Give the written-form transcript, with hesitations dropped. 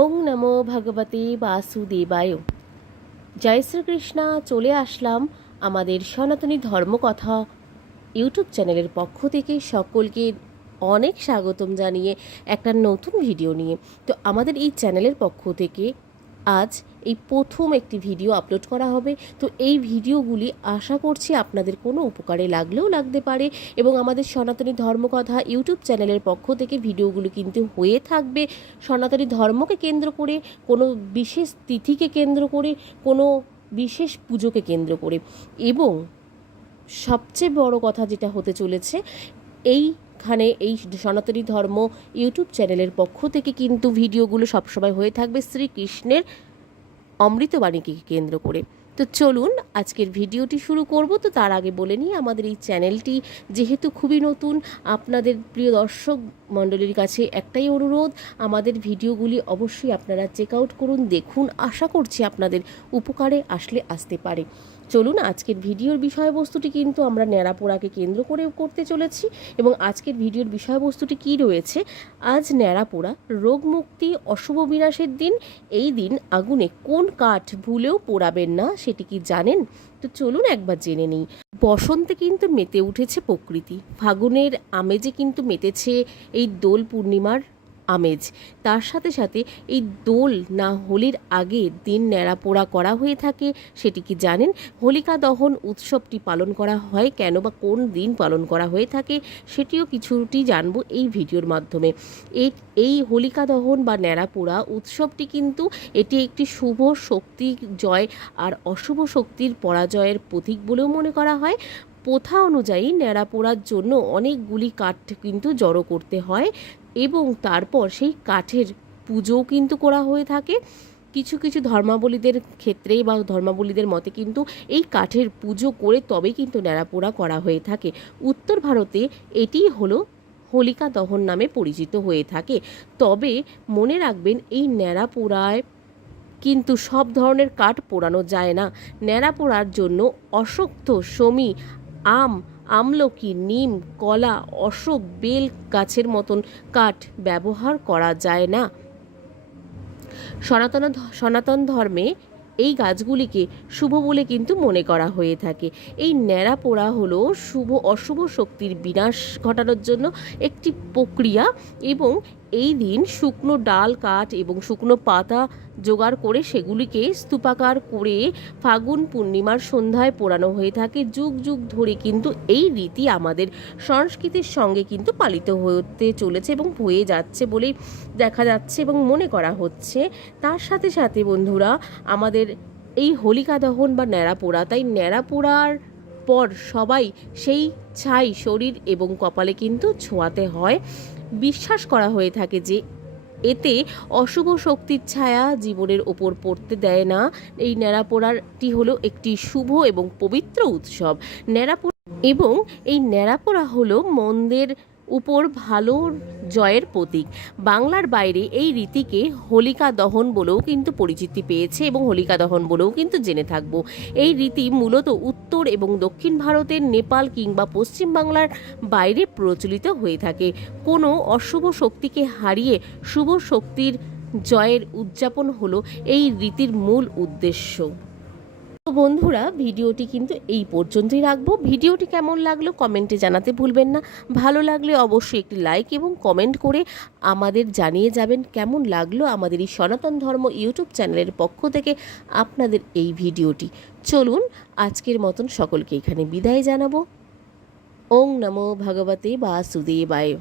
ওং নমো ভগবতে বাসুদেবায়। জয় শ্রীকৃষ্ণ। চলে আসলাম আমাদের সনাতনী ধর্মকথা ইউটিউব চ্যানেলের পক্ষ থেকে সকলকে অনেক স্বাগতম জানিয়ে একটা নতুন ভিডিও নিয়ে। তো আমাদের এই চ্যানেলের পক্ষ থেকে আজ এই প্রথম একটি ভিডিও আপলোড করা হবে। তো এই ভিডিওগুলি আশা করছি আপনাদের কোনো উপকারে লাগলেও লাগতে পারে, এবং আমাদের সনাতনী ধর্মকথা ইউটিউব চ্যানেলের পক্ষ থেকে ভিডিওগুলো কিন্তু হয়ে থাকবে সনাতনী ধর্মকে কেন্দ্র করে, কোনো বিশেষ তিথিকে কেন্দ্র করে, কোনো বিশেষ পুজোকে কেন্দ্র করে। এবং সবচেয়ে বড় কথা যেটা হতে চলেছে, এইখানে এই সনাতনী ধর্ম ইউটিউব চ্যানেলের পক্ষ থেকে কিন্তু ভিডিওগুলো সবসময় হয়ে থাকবে শ্রীকৃষ্ণের অমৃতবাণীকে কেন্দ্র করে। তো চলুন আজকের ভিডিওটি শুরু করব। তো তার আগে বলে নিই, আমাদের এই চ্যানেলটি যেহেতু খুবই নতুন, আপনাদের প্রিয় দর্শক মণ্ডলীর কাছে একটাই অনুরোধ, আমাদের ভিডিওগুলি অবশ্যই আপনারা চেক আউট করুন, দেখুন। আশা করছি আপনাদের উপকারে আসতে পারে। চলুন, আজকের ভিডিওর বিষয়বস্তুটি কিন্তু আমরা ন্যাড়াপোড়াকে কেন্দ্র করে করতে চলেছি। এবং আজকের ভিডিওর বিষয়বস্তুটি কী রয়েছে, আজ ন্যাড়াপোড়া রোগমুক্তি অশুভ বিনাশের দিন। এই দিন আগুনে কোন কাঠ ভুলেও পোড়াবেন না, সেটি কি জানেন? তো চলুন একবার জেনে নিই। বসন্তে কিন্তু মেতে উঠেছে প্রকৃতি, ফাগুনের আমেজে কিন্তু মেতেছে এই দোল পূর্ণিমার আমেজ। তার সাথে সাথে এই দোল না হোলির আগের দিন ন্যাড়াপোড়া করা হয়ে থাকে, সেটি কি জানেন? হোলিকা দহন উৎসবটি পালন করা হয় কেন বা কোন দিন পালন করা হয়ে থাকে, সেটিও কিছুটি জানবো এই ভিডিওর মাধ্যমে। এই হোলিকা দহন বা ন্যাড়াপোড়া উৎসবটি কিন্তু এটি একটি শুভ শক্তি জয় আর অশুভ শক্তির পরাজয়ের প্রতীক বলেও মনে করা হয়। প্রথা অনুযায়ী ন্যাড়াপোড়ার জন্য অনেকগুলি কাঠ কিন্তু জড়ো করতে হয়, এবং তারপর সেই কাঠের পুজোও কিন্তু করা হয়ে থাকে। কিছু কিছু ধর্মাবলীদের ক্ষেত্রে বা ধর্মাবলীদের মতে কিন্তু এই কাঠের পুজো করে তবেই কিন্তু ন্যাড়াপোড়া করা হয়ে থাকে। উত্তর ভারতে এটি হলো হোলিকা দহন নামে পরিচিত হয়ে থাকে। তবে মনে রাখবেন, এই ন্যাড়াপোড়ায় কিন্তু সব ধরনের কাঠ পোড়ানো যায় না। ন্যাড়াপোড়ার জন্য অশ্বত্থ, শমী, আমলকি, নিম, কলা, অশোক, বেল গাছের মতন কাঠ ব্যবহার করা যায় না। সনাতন ধর্মে এই গাছগুলিকে শুভ বলে কিন্তু মনে করা হয়ে থাকে। এই ন্যাড়াপোড়া হলো অশুভ শক্তির বিনাশ ঘটানোর জন্য একটি প্রক্রিয়া, এবং এই দিন শুকনো ডাল, কাঠ এবং শুকনো পাতা জোগাড় করে সেগুলিকে স্তূপাকার করে ফাগুন পূর্ণিমার সন্ধ্যায় পোড়ানো হয়ে থাকে। যুগ যুগ ধরে কিন্তু এই রীতি আমাদের সংস্কৃতির সঙ্গে কিন্তু পালিত হতে চলেছে এবং হয়ে যাচ্ছে বলেই দেখা যাচ্ছে এবং মনে করা হচ্ছে। তার সাথে সাথে বন্ধুরা, আমাদের এই হোলিকা দহন বা ন্যাড়াপোড়া, তাই ন্যাড়াপোড়ার পর সবাই সেই ছাই শরীর এবং কপালে কিন্তু ছোঁয়াতে হয়। বিশ্বাস করা হয়ে থাকে যে এতে অশুভ শক্তির ছায়া জীবনের ওপর পড়তে দেয় না। এই ন্যাড়াপোড়াটি হলো একটি শুভ এবং পবিত্র উৎসব। এই ন্যাড়াপোড়া হলো মন্দের উপর ভালোর জয়ের প্রতীক। বাংলার বাইরে এই রীতিকে হোলিকা দহন বলেও কিন্তু পরিচিতি পেয়েছে, এবং হোলিকা দহন বলেও কিন্তু জেনে থাকবো। এই রীতি মূলত উত্তর এবং দক্ষিণ ভারতের নেপাল কিংবা পশ্চিম বাংলার বাইরে প্রচলিত হয়ে থাকে। কোনো অশুভ শক্তিকে হারিয়ে শুভ শক্তির জয়ের উদযাপন হলো এই রীতির মূল উদ্দেশ্য। তো বন্ধুরা, ভিডিওটি কিন্তু এই পর্যন্তই রাখবো। ভিডিওটি কেমন লাগলো কমেন্টে জানাতে ভুলবেন না। ভালো লাগলে অবশ্যই একটি লাইক এবং কমেন্ট করে আমাদের জানিয়ে যাবেন কেমন লাগলো আমাদের এই সনাতন ধর্ম ইউটিউব চ্যানেলের পক্ষ থেকে আপনাদের এই ভিডিওটি। চলুন আজকের মতন সকলকে এখানে বিদায় জানাবো। ওং নমো ভগবতে বাসুদেবায়।